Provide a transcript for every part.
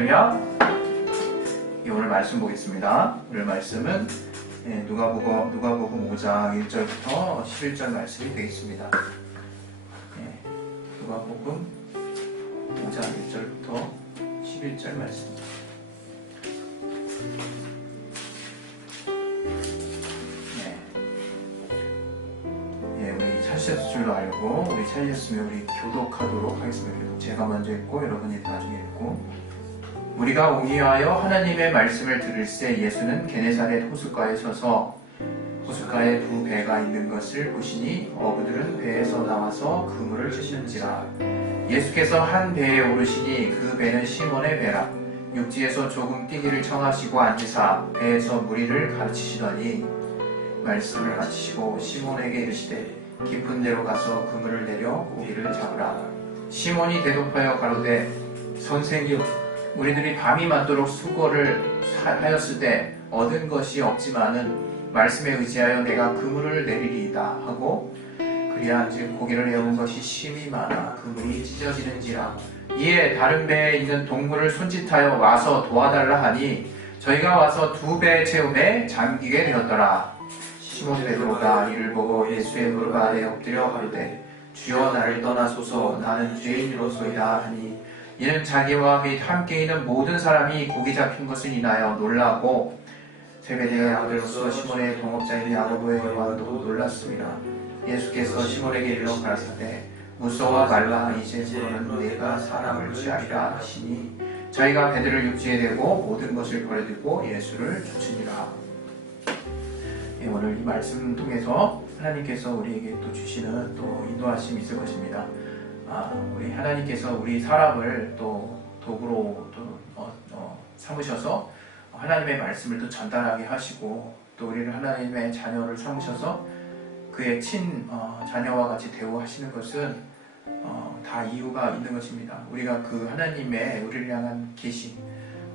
할렐루야. 오늘 말씀 보겠습니다. 오늘 말씀은 누가복음 5장 1절부터 11절 말씀이 되겠습니다. 누가복음 5장 1절부터 11절 말씀. 우리 찾으셨을 줄로 알고, 우리 찾으셨으면 우리 교독하도록 하겠습니다. 제가 먼저 읽고 여러분이 나중에 읽고. 우리가 오기 위하여 하나님의 말씀을 들을새 예수는 게네사렛 호숫가에 서서 호숫가에 두 배가 있는 것을 보시니 어부들은 배에서 나와서 그물을 치시는지라. 예수께서 한 배에 오르시니 그 배는 시몬의 배라. 육지에서 조금 뛰기를 청하시고 앉으사 배에서 무리를 가르치시더니 말씀을 마치시고 시몬에게 이르시되 깊은 데로 가서 그물을 내려 고기를 잡으라. 시몬이 대답하여 가로되 선생님, 우리들이 밤이 맞도록 수고를 하였을 때 얻은 것이 없지만은 말씀에 의지하여 내가 그물을 내리리이다 하고, 그리한즉 고기를 내온 것이 심히 많아 그물이 찢어지는지라. 이에 다른 배에 있는 동물을 손짓하여 와서 도와달라 하니 저희가 와서 두 배 채움에 잠기게 되었더라. 시몬 베드로가 이를 보고 예수의 무릎 아래 엎드려 가로되 주여 나를 떠나소서, 나는 죄인이로소이다 하니, 이는 자기와 및 함께 있는 모든 사람이 고기 잡힌 것을 인하여 놀라고 세베대의 아들로서 시몬의 동업자인 야고보의 요한도 놀랐습니다. 예수께서 시몬에게 이르러 가라사대 무서워 말라, 이제부터는 내가 사람을 취하리라 하시니 자기가 배들을 육지에 대고 모든 것을 버려두고 예수를 쫓으니라. 오늘 이 말씀 통해서 하나님께서 우리에게 또 주시는 또 인도하심이 있을 것입니다. 우리 하나님께서 우리 사람을 또 도구로 삼으셔서 하나님의 말씀을 또 전달하게 하시고, 또 우리를 하나님의 자녀를 삼으셔서 그의 자녀와 같이 대우하시는 것은 다 이유가 있는 것입니다. 우리가 그 하나님의 우리를 향한 계시,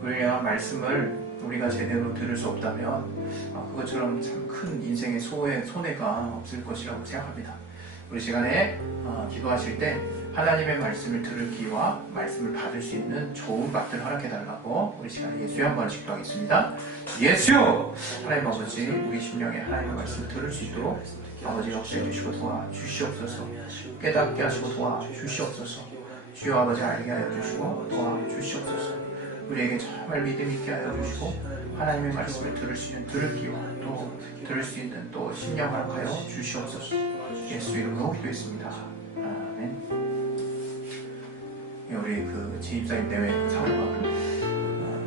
우리를 향한 말씀을 우리가 제대로 들을 수 없다면 그것처럼 참 큰 인생의 손해가 없을 것이라고 생각합니다. 우리 시간에 기도하실 때 하나님의 말씀을 들을 기와 말씀을 받을 수 있는 좋은 맛들 허락해달라고 우리 시간에 예수의 한 번씩 기도하겠습니다. 예수! 하나님 아버지, 우리 심령에 하나님의 말씀을 들을 수 있도록 아버지 역사해 주시고 도와주시옵소서. 깨닫게 하시고 도와주시옵소서. 주여 아버지 알게 하여 주시고 도와주시옵소서. 우리에게 정말 믿음 있게 하여 주시고 하나님의 말씀을 들을 수 있는 들을 기와 또 들을 수 있는 또 심령 허락하여 주시옵소서. 예수 이름으로 기도했습니다. 아멘. 우리 그 지입사님 대회 사고가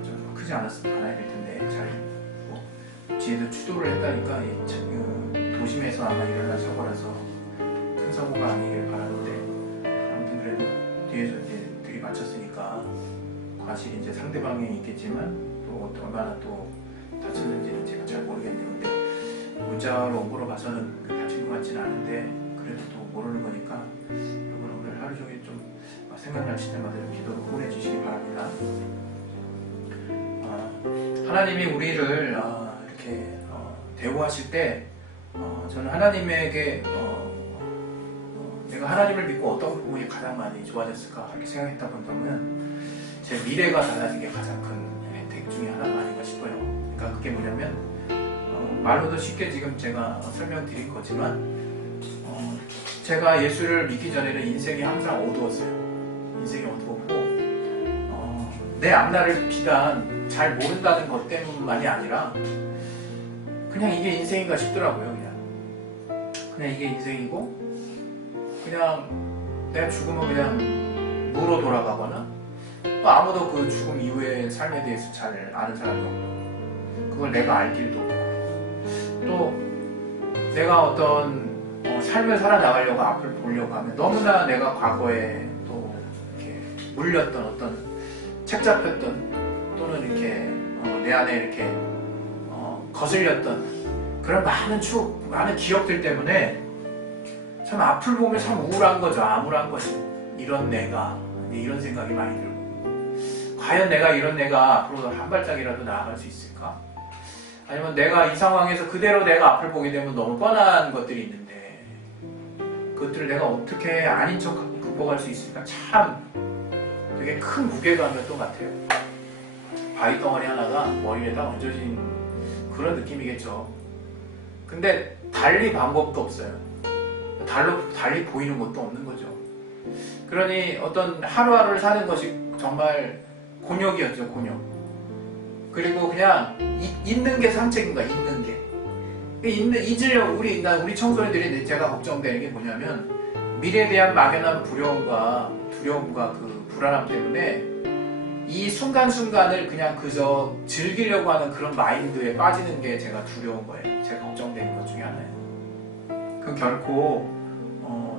좀 크지 않아야 될 텐데 잘 뒤에도 추도를 했다니까 도심에서 아마 일어난 사고라서 큰 사고가 아니길 바라는데, 아무튼 그래도 뒤에서 이제 들이맞췄으니까 과실이 이제 상대방에 있겠지만 또 얼마나 또 다쳤는지는 제가 잘 모르겠네요. 근데 문자로 온 거로 봐서는 다친 것 같지는 않은데 그래도 또 모르는 거니까 여러분 오늘 하루 종일 좀 생각나실 때마다 좀 기도로 후원해 주시기 바랍니다. 하나님이 우리를 이렇게 대우하실 때 저는 하나님에게 내가 하나님을 믿고 어떤 부분이 가장 많이 좋아졌을까 이렇게 생각했다 본다면 제 미래가 달라진 게 가장 큰 혜택 중에 하나가 아닌가 싶어요. 그러니까 그게 뭐냐면 말로도 쉽게 지금 제가 설명드린 거지만 제가 예수를 믿기 전에는 인생이 항상 어두웠어요. 인생이 어두웠고 내 앞날을 비단 잘 모른다는 것 때문만이 아니라 그냥 이게 인생인가 싶더라고요. 그냥 이게 인생이고 그냥 내가 죽으면 그냥 무로 돌아가거나 또 아무도 그 죽음 이후의 삶에 대해서 잘 아는 사람이 없고 그걸 내가 알 길도 없고 또 내가 어떤 삶을 살아나가려고 앞을 보려고 하면 너무나 내가 과거에 또 이렇게 물렸던 어떤 책 잡혔던 또는 이렇게 내 안에 이렇게 거슬렸던 그런 많은 추억, 많은 기억들 때문에 참 앞을 보면 참 우울한 거죠. 암울한 거죠. 이런 생각이 많이 들고 과연 이런 내가 앞으로 한 발짝이라도 나아갈 수 있을까? 아니면 내가 이 상황에서 그대로 내가 앞을 보게 되면 너무 뻔한 것들이 있는데 그것들을 내가 어떻게 아닌 척하고 극복할 수 있을까? 참 되게 큰 무게감이었던 것 같아요. 바위 덩어리 하나가 머리에 딱 얹어진 그런 느낌이겠죠. 근데 달리 방법도 없어요. 달리 보이는 것도 없는 거죠. 그러니 어떤 하루하루를 사는 것이 정말 곤욕이었죠, 곤욕. 그리고 그냥 있는 게 상책인가, 있는 게. 잊으려고 우리 청소년들이 제가 걱정되는 게 뭐냐면 미래에 대한 막연한 두려움과 그 불안함 때문에 이 순간순간을 그냥 그저 즐기려고 하는 그런 마인드에 빠지는 게 제가 두려운 거예요. 제가 걱정되는 것 중에 하나예요. 그 결코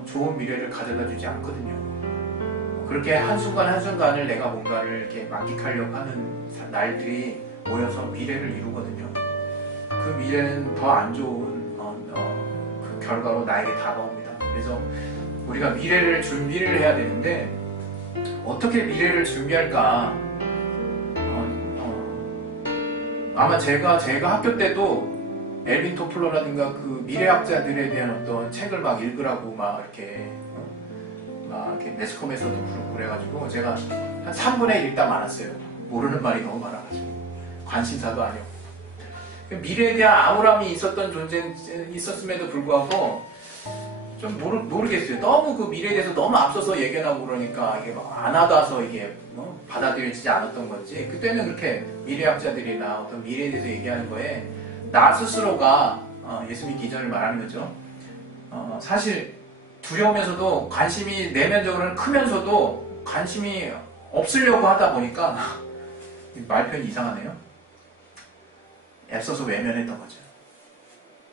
좋은 미래를 가져다 주지 않거든요. 그렇게 한순간 한순간을 내가 뭔가를 이렇게 만끽하려고 하는 날들이 모여서 미래를 이루거든요. 그 미래는 더 안 좋은 그 결과로 나에게 다가옵니다. 그래서 우리가 미래를 준비를 해야 되는데 어떻게 미래를 준비할까? 아마 제가 학교 때도 엘빈 토플러라든가 그 미래학자들에 대한 어떤 책을 막 읽으라고 막 이렇게 매스컴에서도 그렇고 그래가지고 제가 한 3분의 1 읽다 말았어요. 모르는 말이 너무 많아가지고 관심사도 아니고 미래에 대한 암울함이 있었음에도 불구하고 좀 모르겠어요. 너무 그 미래에 대해서 너무 앞서서 얘기하고 그러니까 이게 막 안 와닿아서 이게 받아들여지지 않았던 건지 그때는 그렇게 미래학자들이나 어떤 미래에 대해서 얘기하는 거에 나 스스로가 예수 믿기 이전을 말하는 거죠. 사실 두려우면서도 관심이 내면적으로는 크면서도 관심이 없으려고 하다 보니까 말편이 이상하네요. 애써서 외면했던 거죠.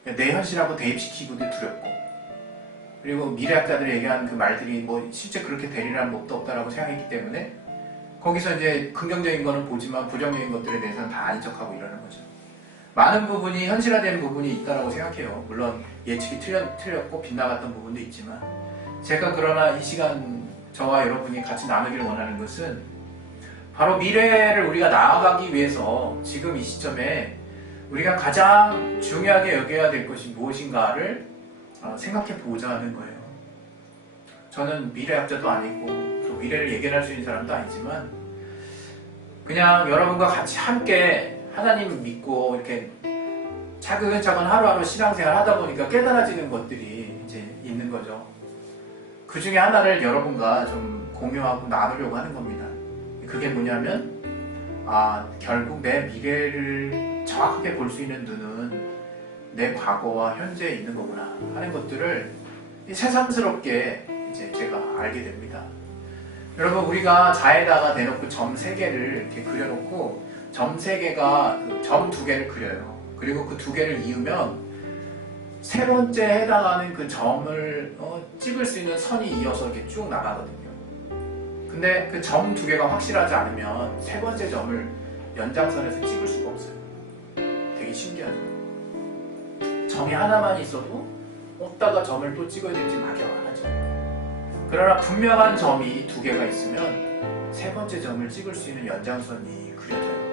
내 현실하고 대입시키기도 두렵고 그리고 미래학자들이 얘기한 그 말들이 뭐 실제 그렇게 되리라는 법도 없다라고 생각했기 때문에 거기서 이제 긍정적인 거는 보지만 부정적인 것들에 대해서는 다 아닌 척하고 이러는 거죠. 많은 부분이 현실화되는 부분이 있다라고 생각해요. 물론 예측이 틀렸고 빗나갔던 부분도 있지만 제가 그러나 이 시간 저와 여러분이 같이 나누기를 원하는 것은 바로 미래를 우리가 나아가기 위해서 지금 이 시점에 우리가 가장 중요하게 여겨야 될 것이 무엇인가를 생각해 보자 하는 거예요. 저는 미래학자도 아니고 또 미래를 예견할 수 있는 사람도 아니지만 그냥 여러분과 같이 함께 하나님을 믿고 이렇게 차근차근 하루하루 신앙생활 하다 보니까 깨달아지는 것들이 이제 있는 거죠. 그 중에 하나를 여러분과 좀 공유하고 나누려고 하는 겁니다. 그게 뭐냐면 결국 내 미래를 정확하게 볼 수 있는 눈은 내 과거와 현재에 있는 거구나 하는 것들을 새삼스럽게 이제 제가 알게 됩니다. 여러분 우리가 자에다가 대놓고 점 3개를 이렇게 그려놓고 점 3개가 그 점 2개를 그려요. 그리고 그 2개를 이으면 세 번째 해당하는 그 점을 찍을 수 있는 선이 이어서 이렇게 쭉 나가거든요. 근데 그 점 2개가 확실하지 않으면 세 번째 점을 연장선에서 찍을 수가 없어요. 되게 신기하죠. 점이 하나만 있어도 어디다가 점을 또 찍어야 될지 막연하죠. 그러나 분명한 점이 2개가 있으면 세 번째 점을 찍을 수 있는 연장선이 그려져요.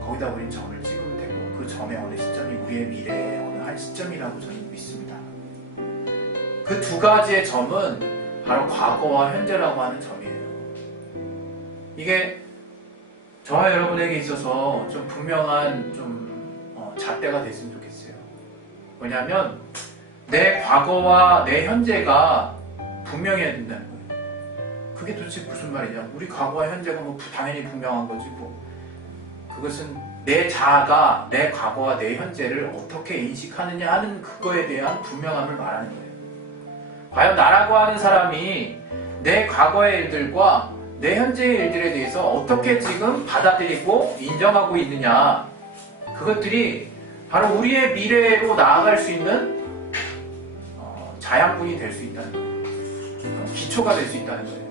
거기다 우린 점을 찍으면 되고 그 점의 어느 시점이 우리의 미래의 어느 한 시점이라고 저는 믿습니다. 그 2가지의 점은 바로 과거와 현재라고 하는 점이에요. 이게 저와 여러분에게 있어서 좀 분명한 잣대가 됐으면 좋겠어요. 왜냐하면 내 과거와 내 현재가 분명해야 된다는 거예요. 그게 도대체 무슨 말이냐? 우리 과거와 현재가 당연히 분명한 거지 그것은 내 자아가 내 과거와 내 현재를 어떻게 인식하느냐 하는 그거에 대한 분명함을 말하는 거예요. 과연 나라고 하는 사람이 내 과거의 일들과 내 현재의 일들에 대해서 어떻게 지금 받아들이고 인정하고 있느냐, 그것들이 바로 우리의 미래로 나아갈 수 있는 자양분이 될 수 있다는 거예요. 기초가 될 수 있다는 거예요.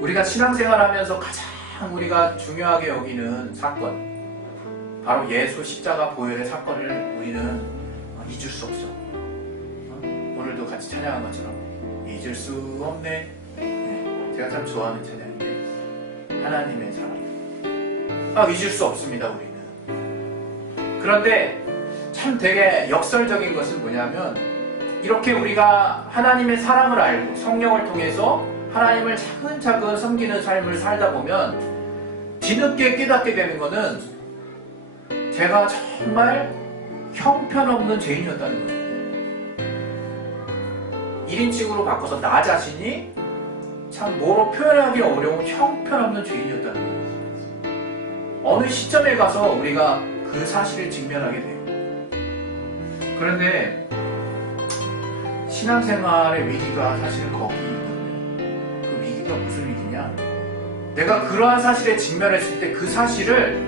우리가 신앙생활하면서 가장 우리가 중요하게 여기는 사건, 바로 예수 십자가 보혈의 사건을 우리는 잊을 수 없죠. 오늘도 같이 찬양한 것처럼 잊을 수 없네. 제가 참 좋아하는 찬양인데, 하나님의 사랑. 잊을 수 없습니다, 우리는. 그런데 참 되게 역설적인 것은 뭐냐면, 이렇게 우리가 하나님의 사랑을 알고 성령을 통해서 하나님을 차근차근 섬기는 삶을 살다 보면 뒤늦게 깨닫게 되는 거는 제가 정말 형편없는 죄인이었다는 거예요. 1인칭으로 바꿔서 나 자신이 참 뭐로 표현하기 어려운 형편없는 죄인이었다는 거예요. 어느 시점에 가서 우리가 그 사실을 직면하게 돼요. 그런데 신앙생활의 위기가 사실은 거기 있거든요. 그 위기가 무슨 위기냐? 내가 그러한 사실에 직면했을 때 그 사실을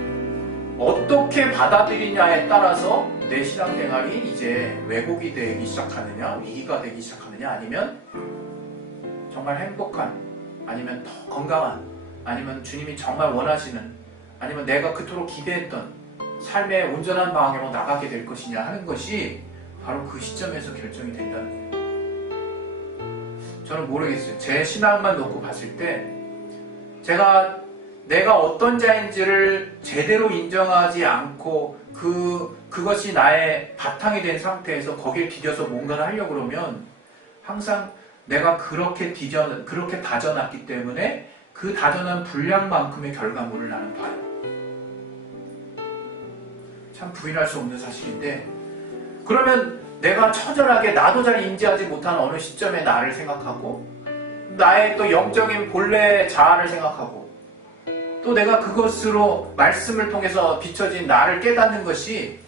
어떻게 받아들이냐에 따라서 내 신앙생활이 이제 왜곡이 되기 시작하느냐, 위기가 되기 시작하느냐, 아니면 정말 행복한, 아니면 더 건강한, 아니면 주님이 정말 원하시는, 아니면 내가 그토록 기대했던 삶의 온전한 방향으로 나가게 될 것이냐 하는 것이 바로 그 시점에서 결정이 된다는 거예요. 저는 모르겠어요. 제 신앙만 놓고 봤을 때 내가 어떤 자인지를 제대로 인정하지 않고 그것이 나의 바탕이 된 상태에서 거기에 디뎌서 뭔가를 하려고 그러면 항상 내가 그렇게 다져놨기 때문에 그 다져난 분량만큼의 결과물을 나는 봐요. 참 부인할 수 없는 사실인데, 그러면 내가 처절하게 나도 잘 인지하지 못한 어느 시점에 나를 생각하고 나의 또 영적인 본래 자아를 생각하고 또 내가 그것으로 말씀을 통해서 비춰진 나를 깨닫는 것이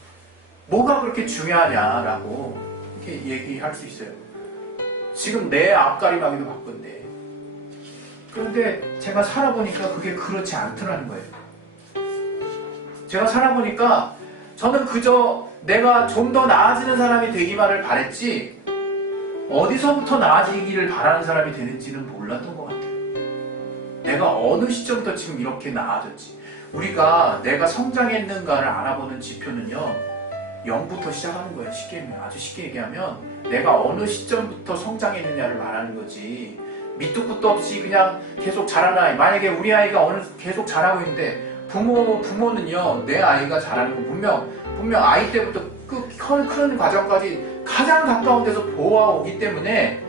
뭐가 그렇게 중요하냐라고 이렇게 얘기할 수 있어요. 지금 내 앞가림하기도 바쁜데, 그런데 제가 살아보니까 그게 그렇지 않더라는 거예요. 제가 살아보니까 저는 그저 내가 좀 더 나아지는 사람이 되기만을 바랬지 어디서부터 나아지기를 바라는 사람이 되는지는 몰랐던 것 같아요. 내가 어느 시점부터 지금 이렇게 나아졌지. 우리가 내가 성장했는가를 알아보는 지표는요, 0부터 시작하는 거예요. 아주 쉽게 얘기하면 내가 어느 시점부터 성장했느냐를 말하는 거지, 밑도 끝도 없이 그냥 계속 자라는 아이, 만약에 우리 아이가 계속 자라고 있는데 부모는요, 내 아이가 자라는 거 분명 아이 때부터 크는 과정까지 가장 가까운 데서 보아오기 때문에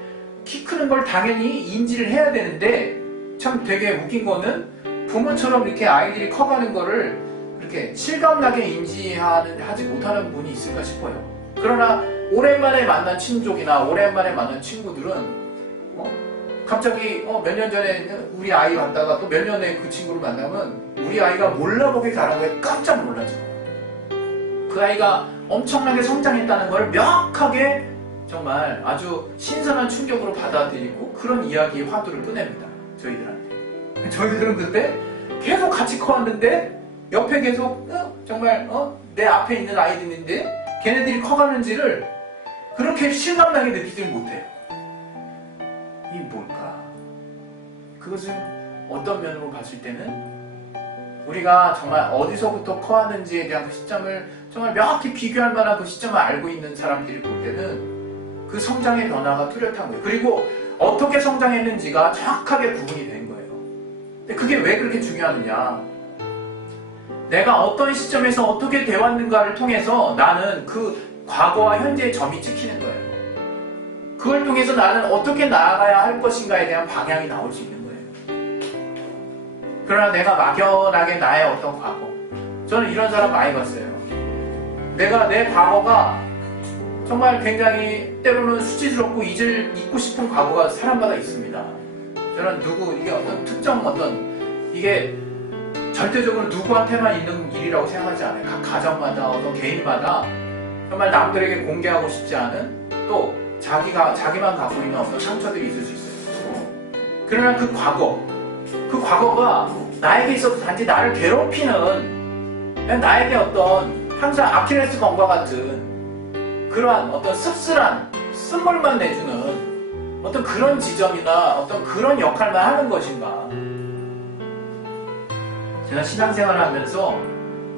키 크는 걸 당연히 인지를 해야 되는데, 참 되게 웃긴 거는 부모처럼 이렇게 아이들이 커가는 거를 이렇게 실감나게 인지하지 못하는 분이 있을까 싶어요. 그러나 오랜만에 만난 친족이나 오랜만에 만난 친구들은 갑자기 몇 년 전에 우리 아이 봤다가 또 몇 년에 그 친구를 만나면 우리 아이가 몰라보게 잘한 거에 깜짝 놀라죠. 그 아이가 엄청나게 성장했다는 걸 명확하게 정말 아주 신선한 충격으로 받아들이고 그런 이야기의 화두를 꺼냅니다. 저희들한테. 저희들은 그때 계속 같이 커왔는데 옆에 계속 정말 내 앞에 있는 아이들인데 걔네들이 커가는지를 그렇게 실감나게 느끼지를 못해요. 이게 뭘까? 그것은 어떤 면으로 봤을 때는 우리가 정말 어디서부터 커왔는지에 대한 그 시점을 정말 명확히 비교할 만한 그 시점을 알고 있는 사람들이 볼 때는 그 성장의 변화가 뚜렷한 거예요. 그리고 어떻게 성장했는지가 정확하게 구분이 된 거예요. 근데 그게 왜 그렇게 중요하느냐? 내가 어떤 시점에서 어떻게 되었는가를 통해서 나는 그 과거와 현재의 점이 찍히는 거예요. 그걸 통해서 나는 어떻게 나아가야 할 것인가에 대한 방향이 나올 수 있는 거예요. 그러나 내가 막연하게 나의 어떤 과거, 저는 이런 사람 많이 봤어요. 내가 내 과거가 정말 굉장히 때로는 수치스럽고 잊고 싶은 과거가 사람마다 있습니다. 저는 이게 어떤 특정 이게 절대적으로 누구한테만 있는 일이라고 생각하지 않아요. 각 가정마다 어떤 개인마다 정말 남들에게 공개하고 싶지 않은 또 자기만 갖고 있는 어떤 상처들이 있을 수 있어요. 그러나 그 과거가 나에게 있어서 단지 나를 괴롭히는 나에게 어떤 항상 아킬레스 건과 같은 그러한 어떤 씁쓸한 쓴물만 내주는 어떤 그런 지점이나 어떤 그런 역할만 하는 것인가. 제가 신앙생활을 하면서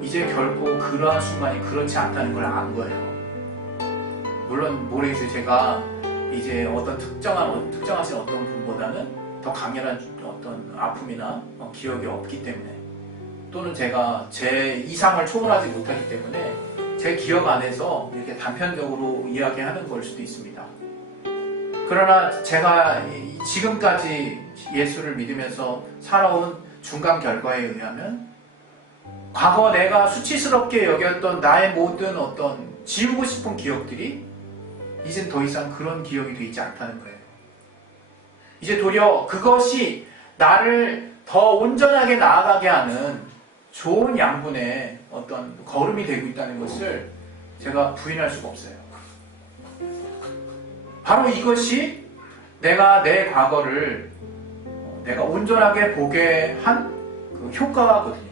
이제 결코 그러한 순간이 그렇지 않다는 걸 안 거예요. 물론 모르겠어요. 제가 이제 어떤 특정하신 어떤 분보다는 더 강렬한 어떤 아픔이나 기억이 없기 때문에, 또는 제가 제 이상을 초월하지 못하기 때문에 제 기억 안에서 이렇게 단편적으로 이야기하는 걸 수도 있습니다. 그러나 제가 지금까지 예수를 믿으면서 살아온 중간 결과에 의하면 과거 내가 수치스럽게 여겼던 나의 모든 어떤 지우고 싶은 기억들이 이젠 더 이상 그런 기억이 되지 않다는 거예요. 이제 도리어 그것이 나를 더 온전하게 나아가게 하는 좋은 양분의 어떤 걸음이 되고 있다는 것을 제가 부인할 수가 없어요. 바로 이것이 내가 내 과거를 내가 온전하게 보게 한 그 효과거든요.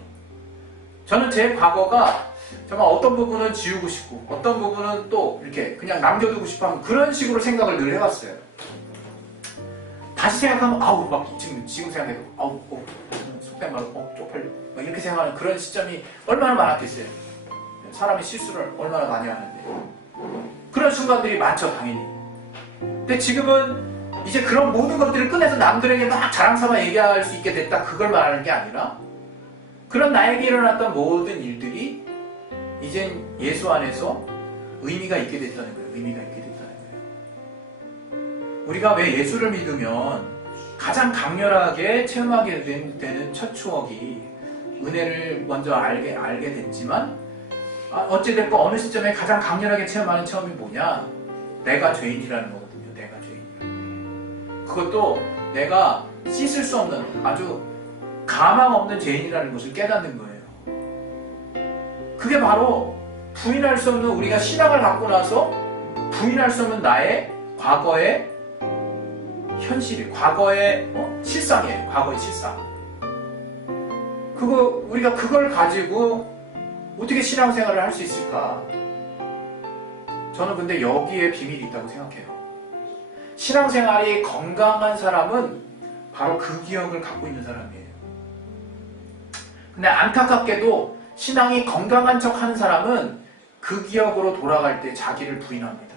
저는 제 과거가 정말 어떤 부분은 지우고 싶고 어떤 부분은 또 이렇게 그냥 남겨두고 싶어 하는 그런 식으로 생각을 늘 해왔어요. 다시 생각하면 아우 막 지금 생각해도 아우 속된 말로 쪽팔려 막 이렇게 생각하는 그런 시점이 얼마나 많았겠어요. 사람이 실수를 얼마나 많이 하는데 그런 순간들이 많죠 당연히. 근데 지금은 이제 그런 모든 것들을 꺼내서 남들에게 막 자랑삼아 얘기할 수 있게 됐다 그걸 말하는 게 아니라 그런 나에게 일어났던 모든 일들이 이젠 예수 안에서 의미가 있게 됐다는 거예요. 의미가 있게 됐다는 거예요. 우리가 왜 예수를 믿으면 가장 강렬하게 체험하게 되는 첫 추억이 은혜를 먼저 알게 됐지만 어찌됐건 어느 시점에 가장 강렬하게 체험하는 체험이 뭐냐? 내가 죄인이라는 거거든요. 내가 죄인이라는 거. 그것도 내가 씻을 수 없는 아주 가망 없는 죄인이라는 것을 깨닫는 거예요. 그게 바로 부인할 수 없는 우리가 신앙을 갖고 나서 부인할 수 없는 나의 과거의 현실이 과거의 실상이에요. 과거의 실상. 우리가 그걸 가지고 어떻게 신앙생활을 할 수 있을까? 저는 근데 여기에 비밀이 있다고 생각해요. 신앙생활이 건강한 사람은 바로 그 기억을 갖고 있는 사람이에요. 근데 안타깝게도 신앙이 건강한 척 하는 사람은 그 기억으로 돌아갈 때 자기를 부인합니다.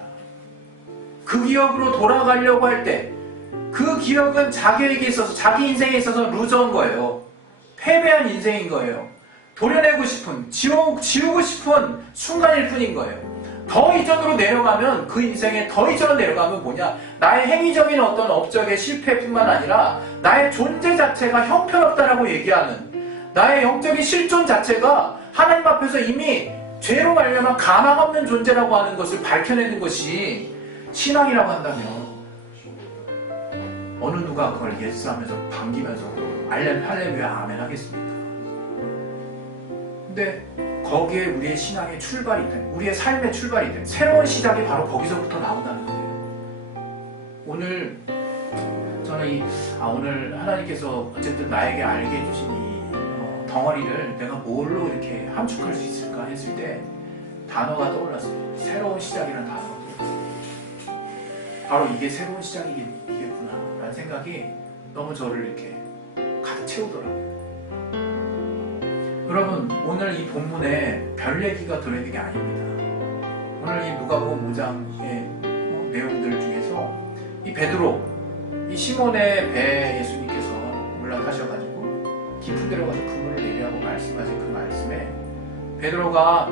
그 기억으로 돌아가려고 할 때 그 기억은 자기에게 있어서 자기 인생에 있어서 루저인 거예요. 패배한 인생인 거예요. 도려내고 싶은 지우고 싶은 순간일 뿐인 거예요. 더 이전으로 내려가면 그 인생에 더 이전으로 내려가면 뭐냐? 나의 행위적인 어떤 업적의 실패뿐만 아니라 나의 존재 자체가 형편없다라고 얘기하는 나의 영적인 실존 자체가 하나님 앞에서 이미 죄로 말미암아 가망 없는 존재라고 하는 것을 밝혀내는 것이 신앙이라고 한다면 어느 누가 그걸 예스하면서 반기면서 할렐루야 아멘 하겠습니까? 근데 거기에 우리의 신앙의 출발이 된 우리의 삶의 출발이 된 새로운 시작이 바로 거기서부터 나온다는 거예요. 오늘 저는 오늘 하나님께서 어쨌든 나에게 알게 해주신 이 덩어리를 내가 뭘로 이렇게 함축할 수 있을까 했을 때 단어가 떠올랐어요. 새로운 시작이라는 단어가 떠올랐어요. 바로 이게 새로운 시작이겠구나 라는 생각이 너무 저를 이렇게 가득 채우더라고요. 여러분 오늘 이 본문에 별 얘기가 들어있는 게 아닙니다. 오늘 이 누가복음 5장의 내용들 중에서 이 베드로, 이 시몬의 배에 예수님께서 올라타셔가지고 깊은 데로 가서 그물을 내리라고 말씀하신 그 말씀에 베드로가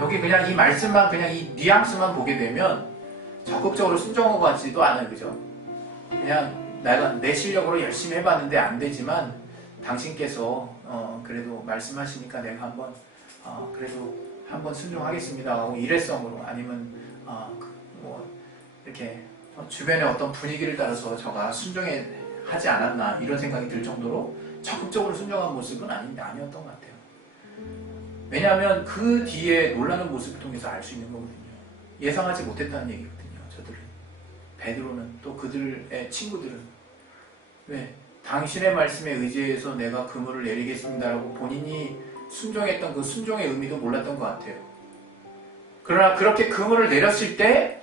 여기 그냥 이 말씀만 그냥 이 뉘앙스만 보게 되면 적극적으로 순종한 것 같지도 않아요. 그죠? 그냥 내가 내 실력으로 열심히 해봤는데 안 되지만 당신께서 그래도 말씀하시니까 내가 그래도 한번 순종하겠습니다 하고 일회성으로 아니면 뭐 이렇게 주변의 어떤 분위기를 따라서 저가 순종하지 않았나 이런 생각이 들 정도로 적극적으로 순종한 모습은 아니었던 것 같아요. 왜냐하면 그 뒤에 놀라는 모습을 통해서 알 수 있는 거거든요. 예상하지 못했다는 얘기거든요. 저들은 베드로는 또 그들의 친구들은 왜? 당신의 말씀에 의지해서 내가 그물을 내리겠습니다라고 본인이 순종했던 그 순종의 의미도 몰랐던 것 같아요. 그러나 그렇게 그물을 내렸을 때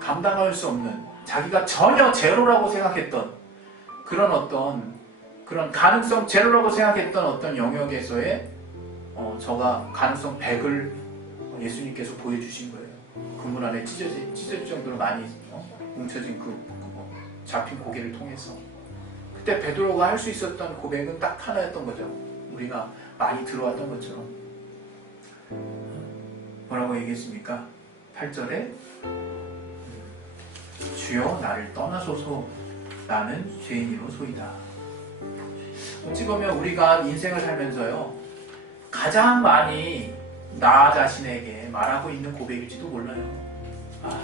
감당할 수 없는 자기가 전혀 제로라고 생각했던 그런 가능성 제로라고 생각했던 어떤 영역에서의 저가 가능성 100을 예수님께서 보여주신 거예요. 그물 안에 찢어질 정도로 많이 뭉쳐진 잡힌 고개를 통해서 그때 베드로가 할 수 있었던 고백은 딱 하나였던 거죠. 우리가 많이 들어왔던 것처럼 뭐라고 얘기했습니까? 8절에 주여 나를 떠나소서 나는 죄인이로소이다. 어찌 보면 우리가 인생을 살면서요, 가장 많이 나 자신에게 말하고 있는 고백일지도 몰라요. 아,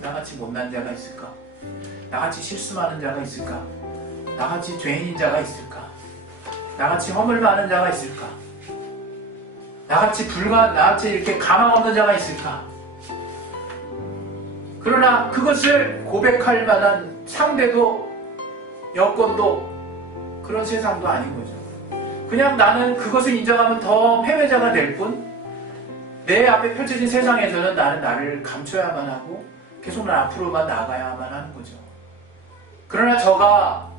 나같이 못난 자가 있을까? 나같이 실수 많은 자가 있을까? 나같이 죄인인 자가 있을까? 나같이 허물 많은 자가 있을까? 나같이 이렇게 가망 없는 자가 있을까? 그러나 그것을 고백할 만한 상대도 여건도 그런 세상도 아닌 거죠. 그냥 나는 그것을 인정하면 더 패배자가 될 뿐, 내 앞에 펼쳐진 세상에서는 나는 나를 감춰야만 하고 계속 난 앞으로만 나가야만 하는 거죠. 그러나 저가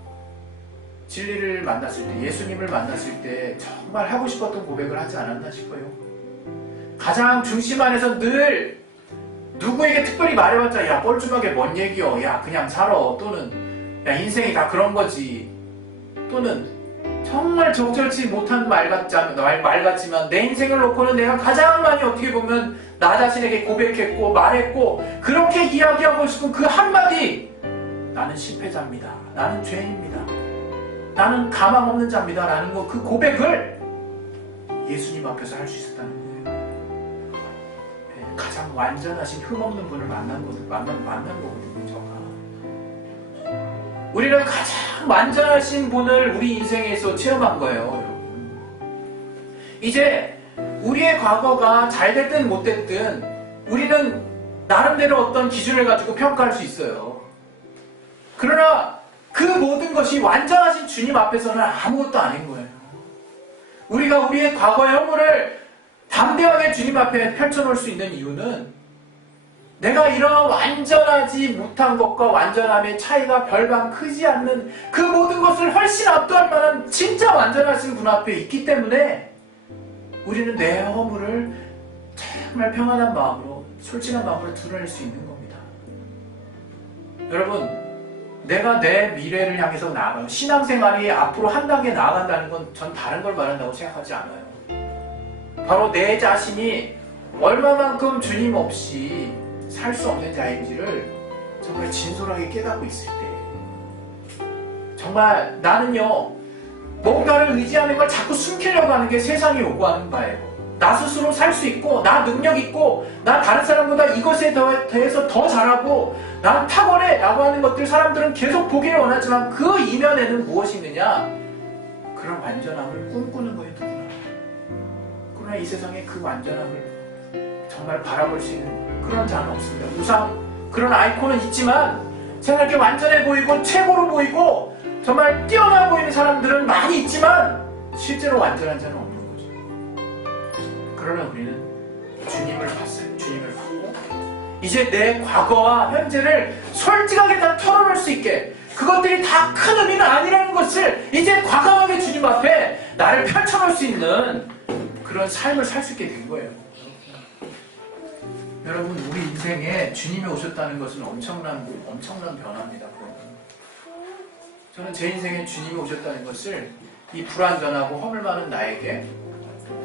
진리를 만났을 때, 예수님을 만났을 때 정말 하고 싶었던 고백을 하지 않았나 싶어요. 가장 중심 안에서 늘 누구에게 특별히 말해봤자 야 뻘쭘하게 뭔 얘기여, 야 그냥 살아, 또는 야 인생이 다 그런 거지, 또는 정말 적절치 못한 말 같지만 내 인생을 놓고는 내가 가장 많이 어떻게 보면 나 자신에게 고백했고 말했고 그렇게 이야기하고 싶은 그 한마디, 나는 실패자입니다, 나는 죄인입니다, 나는 가망 없는 자입니다 라는 거, 그 고백을 예수님 앞에서 할 수 있었다는 거예요. 가장 완전하신 흠없는 분을 만난 거거든요. 저가 우리는 가장 완전하신 분을 우리 인생에서 체험한 거예요, 여러분. 이제 우리의 과거가 잘 됐든 못 됐든 우리는 나름대로 어떤 기준을 가지고 평가할 수 있어요. 그러나 그 모든 것이 완전하신 주님 앞에서는 아무것도 아닌 거예요. 우리가 우리의 과거의 허물을 담대하게 주님 앞에 펼쳐놓을 수 있는 이유는, 내가 이런 완전하지 못한 것과 완전함의 차이가 별반 크지 않는 그 모든 것을 훨씬 압도할 만한 진짜 완전하신 분 앞에 있기 때문에 우리는 내 허물을 정말 평안한 마음으로, 솔직한 마음으로 드러낼 수 있는 겁니다. 여러분, 내가 내 미래를 향해서 나아가요. 신앙생활이 앞으로 한 단계 나아간다는 건 전 다른 걸 말한다고 생각하지 않아요. 바로 내 자신이 얼마만큼 주님 없이 살 수 없는 자인지를 정말 진솔하게 깨닫고 있을 때, 정말 나는요 뭔가를 의지하는 걸 자꾸 숨기려고 하는 게 세상이 요구하는 바예요. 나 스스로 살 수 있고, 나 능력 있고, 나 다른 사람보다 이것에 대해서 더 잘하고, 난 탁월해 라고 하는 것들 사람들은 계속 보기를 원하지만 그 이면에는 무엇이 있느냐? 그런 완전함을 꿈꾸는 거예요, 누구나. 그러나 이 세상에 그 완전함을 정말 바라볼 수 있는 그런 자는 없습니다. 우상, 그런 아이콘은 있지만 정말 이렇게 완전해 보이고 최고로 보이고 정말 뛰어나 보이는 사람들은 많이 있지만 실제로 완전한 자는 없는 거죠. 그러나 우리는 주님을 봤어요. 주님을 봤고 이제 내 과거와 현재를 솔직하게 다 털어놓을 수 있게, 그것들이 다 큰 의미는 아니라는 것을 이제 과감하게 주님 앞에 나를 펼쳐놓을 수 있는 그런 삶을 살 수 있게 된 거예요. 여러분, 우리 인생에 주님이 오셨다는 것은 엄청난 변화입니다. 저는 제 인생에 주님이 오셨다는 것을 이 불완전하고 허물 많은 나에게,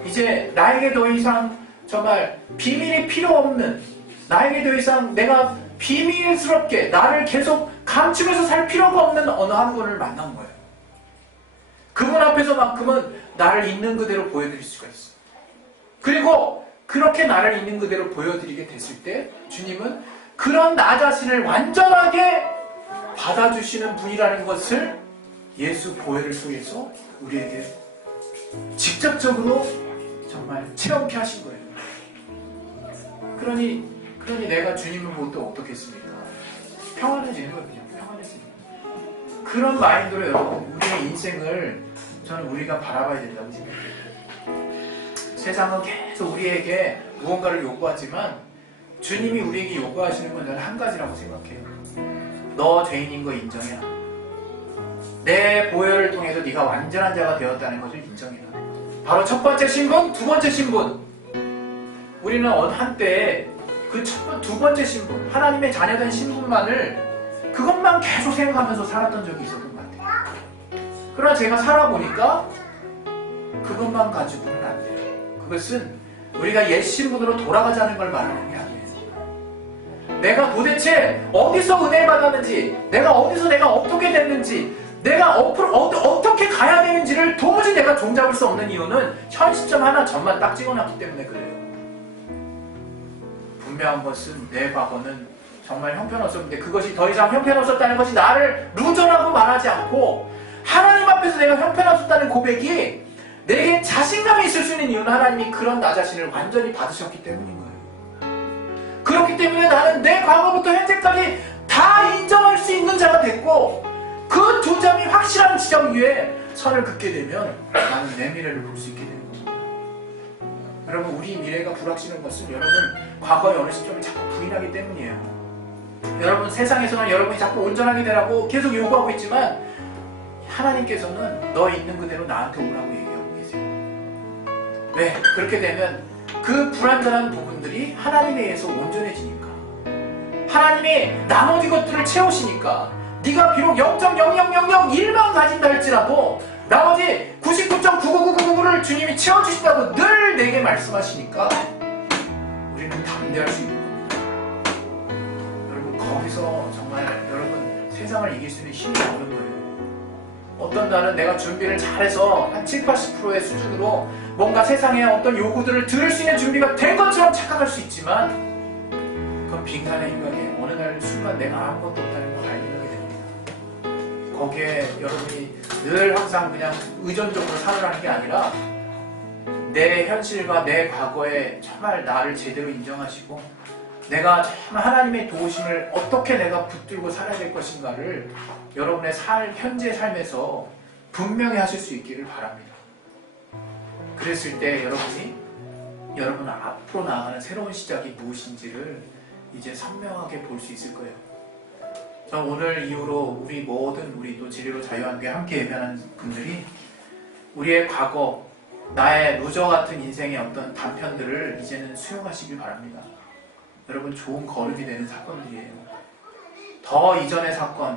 이제 나에게 더 이상 정말 비밀이 필요 없는, 나에게 더 이상 내가 비밀스럽게 나를 계속 감추면서 살 필요가 없는 어느 한 분을 만난 거예요. 그분 앞에서만큼은 나를 있는 그대로 보여드릴 수가 있어요. 그리고 그렇게 나를 있는 그대로 보여드리게 됐을 때 주님은 그런 나 자신을 완전하게 받아주시는 분이라는 것을 예수 보혈을 통해서 우리에게 직접적으로 정말 체험케 하신 거예요. 그러니 내가 주님을 볼 때 어떻겠습니까? 평안해지는 거예요. 그냥 평안해지는 거예요. 그런 마인드로 여러분, 우리의 인생을 저는 우리가 바라봐야 된다고 생각해요. 세상은 계속 우리에게 무언가를 요구하지만 주님이 우리에게 요구하시는 건 저는 한 가지라고 생각해요. 너 죄인인 거 인정해라. 내 보혈을 통해서 네가 완전한 자가 되었다는 것을 인정해라. 바로 첫 번째 신분, 두 번째 신분. 우리는 한때 그 두 번째 신분, 하나님의 자녀된 신분만을, 그것만 계속 생각하면서 살았던 적이 있었던 것 같아요. 그러나 제가 살아보니까 그것만 가지고는 안 돼요. 그것은 우리가 옛 신분으로 돌아가자는 걸 말하는 게 아니에요. 내가 도대체 어디서 은혜를 받았는지, 내가 어디서 내가 어떻게 됐는지, 내가 어떻게 가야 되는지를 도무지 내가 종잡을 수 없는 이유는 현 시점 하나 전만 딱 찍어놨기 때문에 그래요. 분명한 것은 내 과거는 정말 형편없었는데 그것이 더 이상 형편없었다는 것이 나를 루저라고 말하지 않고 하나님 앞에서 내가 형편없었다는 고백이 내게 자신감이 있을 수 있는 이유는 하나님이 그런 나 자신을 완전히 받으셨기 때문인 거예요. 그렇기 때문에 나는 내 과거부터 현재까지 다 인정할 수 있는 자가 됐고 그 두 점이 확실한 지점 위에 선을 긋게 되면 나는 내 미래를 볼 수 있게 되는 겁니다. 여러분, 우리 미래가 불확실한 것은 여러분 과거의 어느 시점을 자꾸 부인하기 때문이에요. 여러분, 세상에서는 여러분이 자꾸 온전하게 되라고 계속 요구하고 있지만 하나님께서는 너 있는 그대로 나한테 오라고 얘기하고 계세요. 왜? 그렇게 되면 그 불완전한 부분들이 하나님에 의해서 온전해지니까, 하나님이 나머지 것들을 채우시니까, 네가 비록 0.00001만 가진다 할지라도 나머지 99.99999를 주님이 채워주신다고 늘 내게 말씀하시니까 우리는 담대할 수 있는 겁니다. 여러분, 거기서 정말 여러분 세상을 이길 수 있는 힘이 나오는 거예요. 어떤 날은 내가 준비를 잘해서 한 7, 80%의 수준으로 뭔가 세상의 어떤 요구들을 들을 수 있는 준비가 된 것처럼 착각할 수 있지만 그건 빙산의 일각에 어느 날 순간 내가 아무것도 없다는 걸 알게 됩니다. 거기에 여러분이 늘 항상 그냥 의존적으로 살아가는 게 아니라 내 현실과 내 과거에 정말 나를 제대로 인정하시고 내가 정말 하나님의 도우심을 어떻게 내가 붙들고 살아야 될 것인가를 여러분의 현재 삶에서 분명히 하실 수 있기를 바랍니다. 그랬을 때 여러분 앞으로 나아가는 새로운 시작이 무엇인지를 이제 선명하게 볼 수 있을 거예요. 저는 오늘 이후로 우리 또 진리로 자유한교회 함께 예배하는 분들이 우리의 과거, 나의 루저 같은 인생의 어떤 단편들을 이제는 수용하시길 바랍니다. 여러분, 좋은 거름이 되는 사건들이에요. 더 이전의 사건,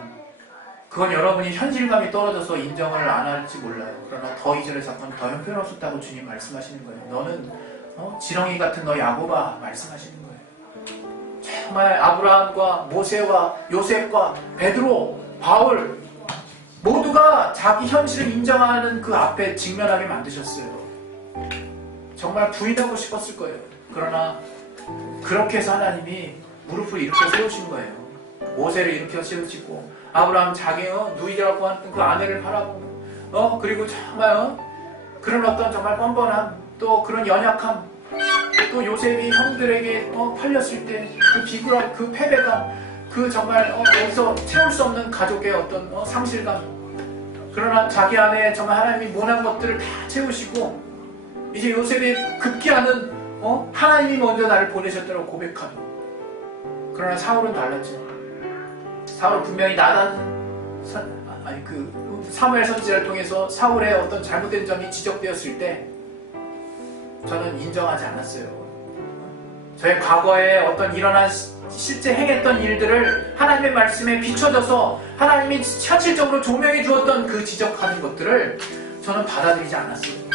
그건 여러분이 현실감이 떨어져서 인정을 안 할지 몰라요. 그러나 더 이전의 사건은 더 형편없었다고 주님 말씀하시는 거예요. 너는 지렁이 같은 너 야곱아 말씀하시는 거예요. 정말 아브라함과 모세와 요셉과 베드로, 바울 모두가 자기 현실을 인정하는 그 앞에 직면하게 만드셨어요. 정말 부인하고 싶었을 거예요. 그러나 그렇게 해서 하나님이 무릎을 일으켜 세우신 거예요. 모세를 일으켜 세우시고 아브라함 자기 누이라고 하는 그 아내를 바라보고 그리고 정말 그런 어떤 정말 뻔뻔함, 또 그런 연약함, 또 요셉이 형들에게 팔렸을 때 그 비굴함, 그 패배감, 그 정말 여기서 채울 수 없는 가족의 어떤 상실감, 그러나 자기 안에 정말 하나님이 모난 것들을 다 채우시고 이제 요셉이 급기야는 하나님이 먼저 나를 보내셨다고 고백하는. 그러나 사울은 달랐죠. 사울은 분명히 사무엘 선지자를 통해서 사울의 어떤 잘못된 점이 지적되었을 때 저는 인정하지 않았어요. 저의 과거에 어떤 일어난 실제 행했던 일들을 하나님의 말씀에 비춰져서 하나님이 현실적으로 조명해 주었던 그 지적하는 것들을 저는 받아들이지 않았어요.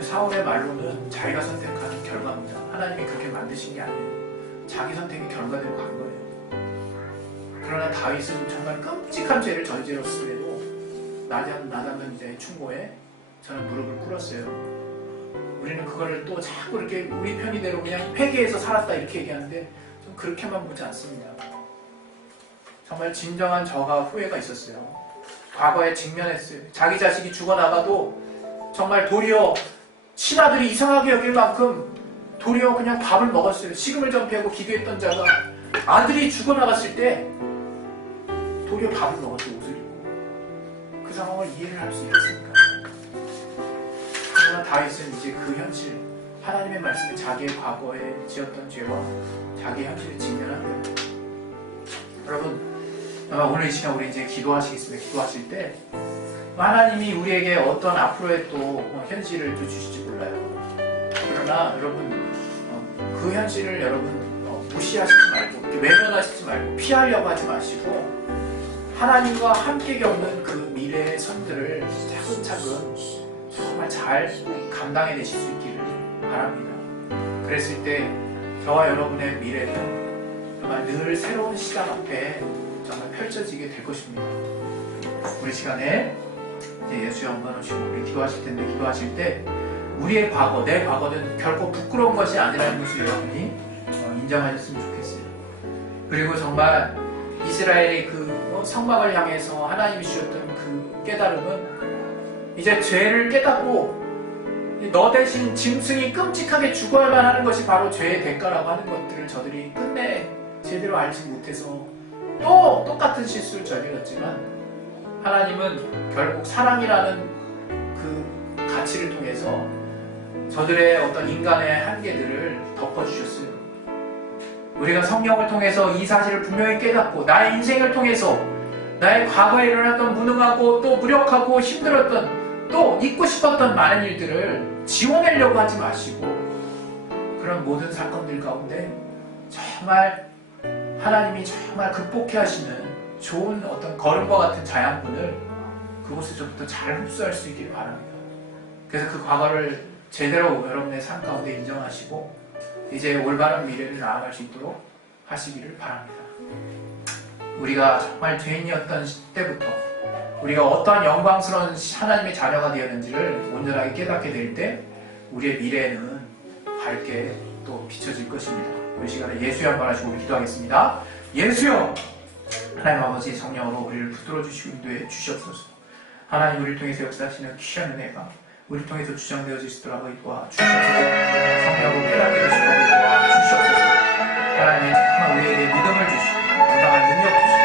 사울의 말로는 자기가 선택한 결과입니다. 하나님이 그렇게 만드신 게 아니에요. 자기 선택의 결과대로 간 거예요. 그러나 다윗은 정말 끔찍한 죄를 저질렀음에도 나단 이제 충고에 저는 무릎을 꿇었어요. 우리는 그거를 또 자꾸 이렇게 우리 편의대로 그냥 회개해서 살았다 이렇게 얘기하는데 좀 그렇게만 보지 않습니다. 정말 진정한 저가 후회가 있었어요. 과거에 직면했어요. 자기 자식이 죽어나가도 정말 도리어 신하들이 이상하게 여길 만큼 도리어 그냥 밥을 먹었어요. 식음을 전폐하고 기도했던 자가 아들이 죽어나갔을 때 도리어 밥을 먹었어요. 옷을 입고. 그 상황을 이해를 할 수 있겠습니까? 그러나 다윗은 이제 그 현실, 하나님의 말씀에 자기의 과거에 지었던 죄와 자기의 현실을 직면한 거예요. 여러분, 오늘 이 시간 우리 이제 기도하시겠습니다. 기도하실 때 하나님이 우리에게 어떤 앞으로의 또 현실을 또 주실지 몰라요. 그러나 여러분 그 현실을 여러분 무시하시지 말고 외면하시지 말고 피하려고 하지 마시고 하나님과 함께 겪는 그 미래의 선들을 차근차근 정말 잘 감당해내실 수 있기를 바랍니다. 그랬을 때 저와 여러분의 미래는 정말 늘 새로운 시작 앞에 정말 펼쳐지게 될 것입니다. 우리 시간에 이제 예수의 엄마 오시고 우리 기도하실 텐데 기도하실 때 우리의 과거, 내 과거는 결코 부끄러운 것이 아니라는 것을 여러분이 인정하셨으면 좋겠어요. 그리고 정말 이스라엘이 그 성막을 향해서 하나님이 주셨던 그 깨달음은 이제 죄를 깨닫고 너 대신 짐승이 끔찍하게 죽어야만 하는 것이 바로 죄의 대가라고 하는 것들을 저들이 끝내 제대로 알지 못해서 또 똑같은 실수를 저질렀지만 하나님은 결국 사랑이라는 그 가치를 통해서 저들의 어떤 인간의 한계들을 덮어주셨어요. 우리가 성령을 통해서 이 사실을 분명히 깨닫고 나의 인생을 통해서 나의 과거에 일어났던 무능하고 또 무력하고 힘들었던 또 잊고 싶었던 많은 일들을 지워내려고 하지 마시고 그런 모든 사건들 가운데 정말 하나님이 정말 극복해 하시는 좋은 어떤 걸음과 같은 자양분을 그곳에서부터 잘 흡수할 수 있기를 바랍니다. 그래서 그 과거를 제대로 여러분의 삶 가운데 인정하시고 이제 올바른 미래를 나아갈 수 있도록 하시기를 바랍니다. 우리가 정말 죄인이었던 때부터 우리가 어떠한 영광스러운 하나님의 자녀가 되었는지를 온전하게 깨닫게 될 때 우리의 미래는 밝게 또 비춰질 것입니다. 우리 시간에 예수여 한번 하시고 기도하겠습니다. 예수여! 하나님 아버지 성령으로 우리를 붙들어 주시고 인도해 주시옵소서. 하나님 우리를 통해서 역사하시는 귀한 은혜가 우리를 통해서 주장되어질 수 있도록 도와주시옵소서. 성령으로 깨닫게 해주시고 도와주시옵소서. 하나님 정말 우리에게 믿음을 주시고 건강한 능력 주시고